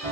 Yo!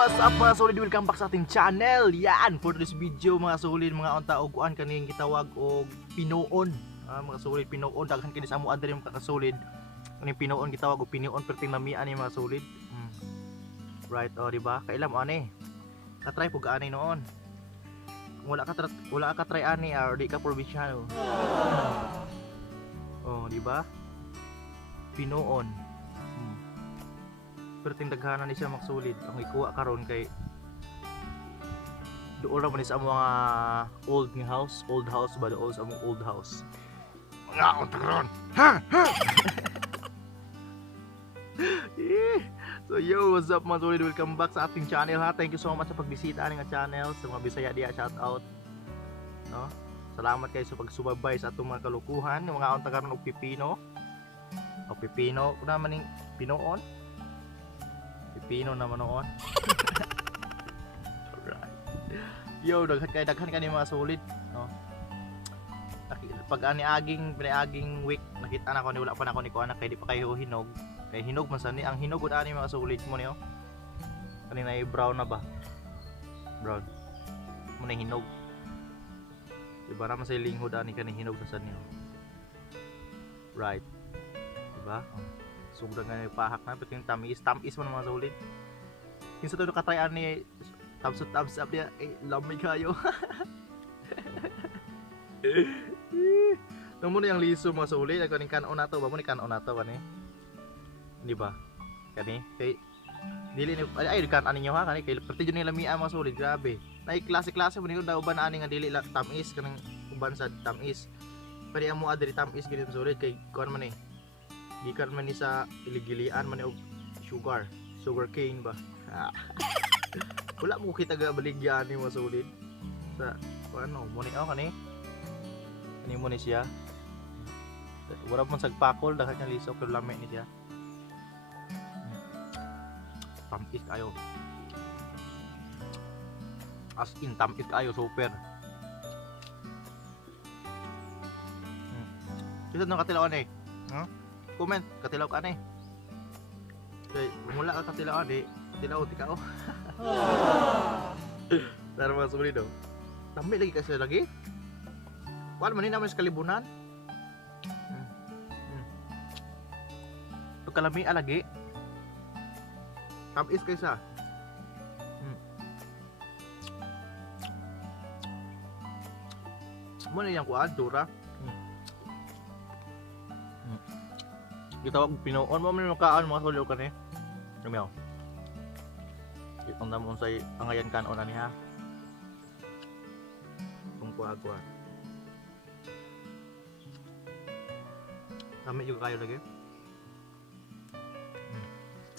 What's up mga solid? Welcome back sa ating channel. Yan! For this video mga solid, mga unta o kuan kaning gitawag og pinuon. Mga solid, pinuon. Daghan kini sa amo adre mga solid. Kaning pinuon gitawag og pinuon perting lamian ni mga solid. Right, oh di ba? Kailan mo ani? Ka-try pug ani noon. Kung wala ka try ani or di ka probinsyano. Oh, di ba? Pinuon. Pero daghanan ni siya magsulid. Ang ikuha karon kay doon ra man sa mga old house ba, doon sa among old house. Mga karon. Ha. So yo, what's up mga solid? Welcome back sa ating channel ha. Thank you so much sa pagbisita aning channel. Sa mga Bisaya diya, shout out. No? Salamat kayo sa pagsubaybay sa atong mga kalukuhan, mga unta karon og pipino. O pipino, kuna man ning pinoon. Pipino naman noon. Alright. Yo, daghan ka ni mga solid, no? Pag ani aging week nakita na ko ni wala pa na ko ni kuan kay di pa kayo hinog. Kay hinog man sani ang hinog gud ani mga solid mo niyo. Kanina ay brown na ba? Brown. Mo na hinog. Diba naman sa linghod ani kani hinog na sani. Right. Diba? Sobrang nga pahak na, pero yung tamis man mga solid. Yung sa todo katryan ni thumbs up niya, lamig kayo. Nung muna yung liso mga solid, kaning kanon na to, ba mo ni kanon na to kani? Di ba? Kani kay dili ni ay kanon ninyo ha kani kay perti jud ni lamia mga solid, grabe. Nay klase-klase mo ni daw uban ani nga dili tamis kanang uban sa tamis. Pero amo adiri tamis gid solid kay kuan man gikan man ni sa iligilian man og sugar cane ba. Wala mo kita ga baligyan ni mga solid sa ano mo ni kani mo ni siya wala man sagpakol daghan niya liso pero lami ni siya. Tamis kayo, as in tamis kayo, super. Kita nang katilawan comment, katilaw ka na kay mula ka katilaw katilaw ikaw. Pero mga solid do, tambi lagi kasi lagi kuan man naman sa kalibunan. Pagkalami lagi tamis kaysa mo na yung kuan dura. Gitawag pinuon mo man kaan mga solid kani. Lumiyaw. Itong namon sa angayan kanon ani ha. Kung kuha. Kami juga kayo lagi.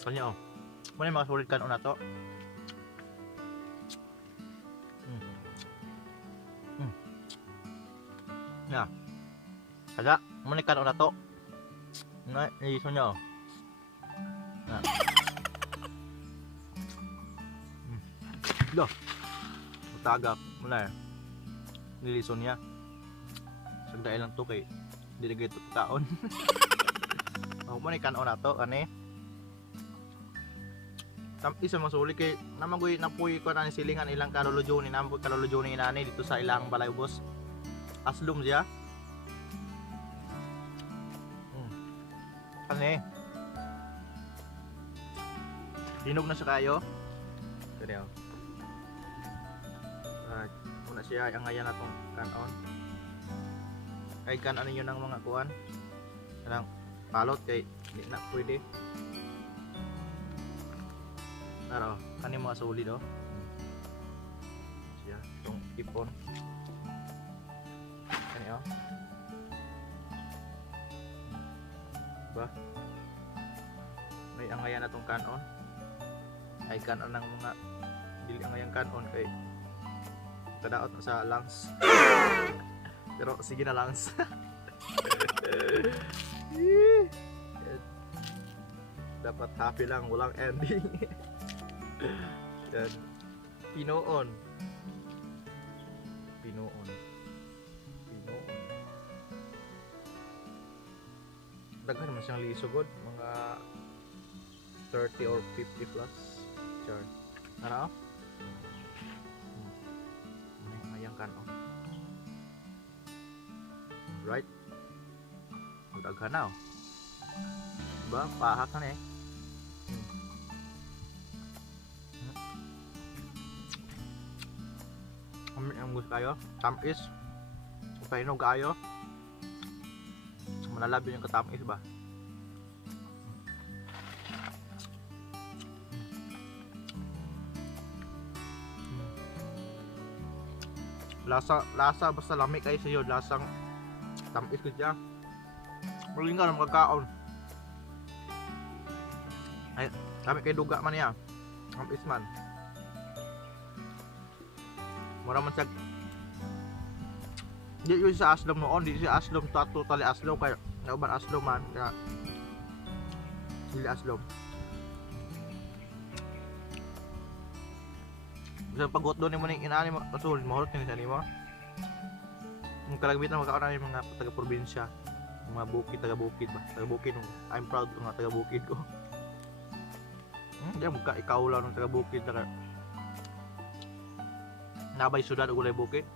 Kanya Mana mga solid kanon na to. Ya. Ada, mana kanon na to. Nah, ini soalnya. Nah. Loh. Tagak, mulai. nilison niya. Sagday lang to kay di na gito taon. Ako mo ni kanon nato ani. Isa masuli kay namagoy napuy ko na ni silingan ilang kalulujo ni nambo kalulujo ni nani dito sa ilang balay ubos. Aslum siya. Ani. Dinog na siya kayo. Kaya muna siya ang ngayon natong kanon. Ay kanon yun ng mga kuan. Kanang palot kay hindi na pwede. Naro, kani mga solid oh. Siya, itong ipon. Kani oh. Ba? May angayan na itong kanon. Ay kanon ng mga dili angayang kanon kay kadaot na sa lungs. Pero sige na lungs. Dapat happy lang, walang ending. Yan. Pinoon. Daghan naman siyang lisugod, mga 30 or 50 plus. Char. Ano? Mayang kanon. Right? Daghan na oh. Diba? Pahak na eh. Ang gusto kayo, tamis, painog kayo, manalabi yung katamis ba? Lasa basta lamig kayo sa'yo, lasang tamis ko siya. Maling ka ng magkakaon. Ay, kami kay duga man niya, tamis man. Mura man siya. Di yun sa aslom noon, di siya aslom totally aslom kaya nauban aslom man kaya hindi aslom. Isang pagot doon mo ning inaani mo kasulid mahurot ni sa nimo. Yung kalagmit na magkaon ng mga taga-probinsya, mga bukid, taga-bukid ba? Taga-bukid. I'm proud ng mga taga-bukid ko. Diyan magka ikaw lang ng taga-bukid na nabay syudad o gulay bukid.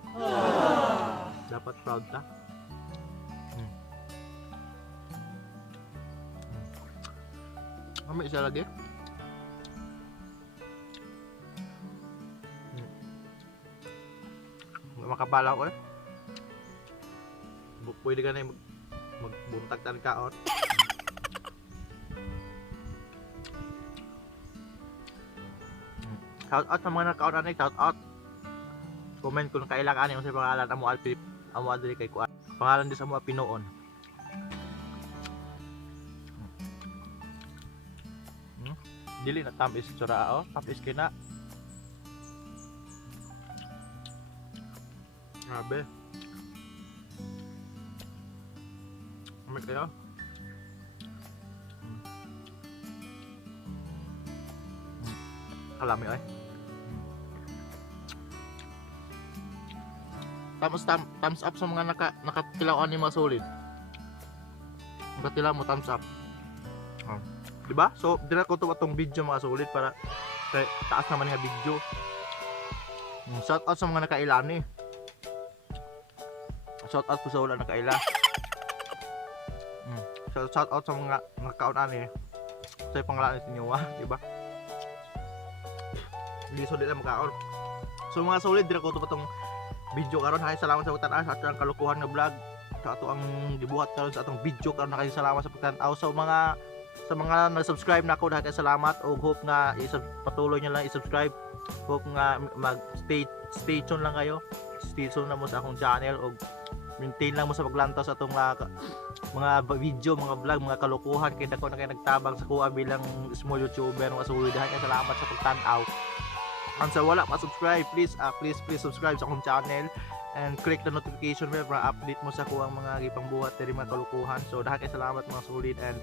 Dapat proud ka. May isa lagi. Makabala ko eh. Pwede ka na magbuntag tan kaon. Shout out sa mga nakaon anay, shout out. Comment kung kailangan ano sa pangalan amo adri kay kuan. Pangalan di sa mga Pinoon. Dili na tamis tsura tamis kina. Grabe. Amit kayo. Kalami ay. Thumbs up sa mga nakatilawan ni mga solid. Nakatilaw mo thumbs up. Diba? So, dira ko to atong video mga solid para kay taas naman nga video. Shout out sa mga nakailani. Shout out po sa wala nakaila. Shout out sa mga nakaunani. Sa pangalan ninyo, diba? Hindi solid lang makaon. So mga solid, dira ko to patong video karon. Hay salamat sa pagtan-aw sa atong kalukuhan nga vlog. Sa ato ang gibuhat karon sa atong video karon. Nakay salamat sa pagtan-aw sa mga nag-subscribe na ako. Nakay salamat og hope nga patuloy niyo lang i-subscribe. Hope nga stay tuned lang kayo. Stay tuned lang mo sa akong channel og maintain lang mo sa paglantaw sa atong mga video, mga vlog, mga kalukuhan kay dako na kay nagtabang sa kuha bilang small YouTuber. Mga solid, salamat sa pagtan-aw. Ang sa wala pa-subscribe, please subscribe sa akong channel and click the notification bell para update mo sa kuwang mga gipang buhat diri mga kalukuhan. So dahil salamat mga solid and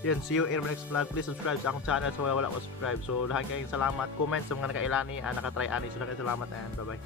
yun, see you in my next vlog. Please subscribe sa akong channel so wala pa subscribe. So dahil salamat, comment sa mga nakailani, nakatry ani. So dahil salamat and bye bye.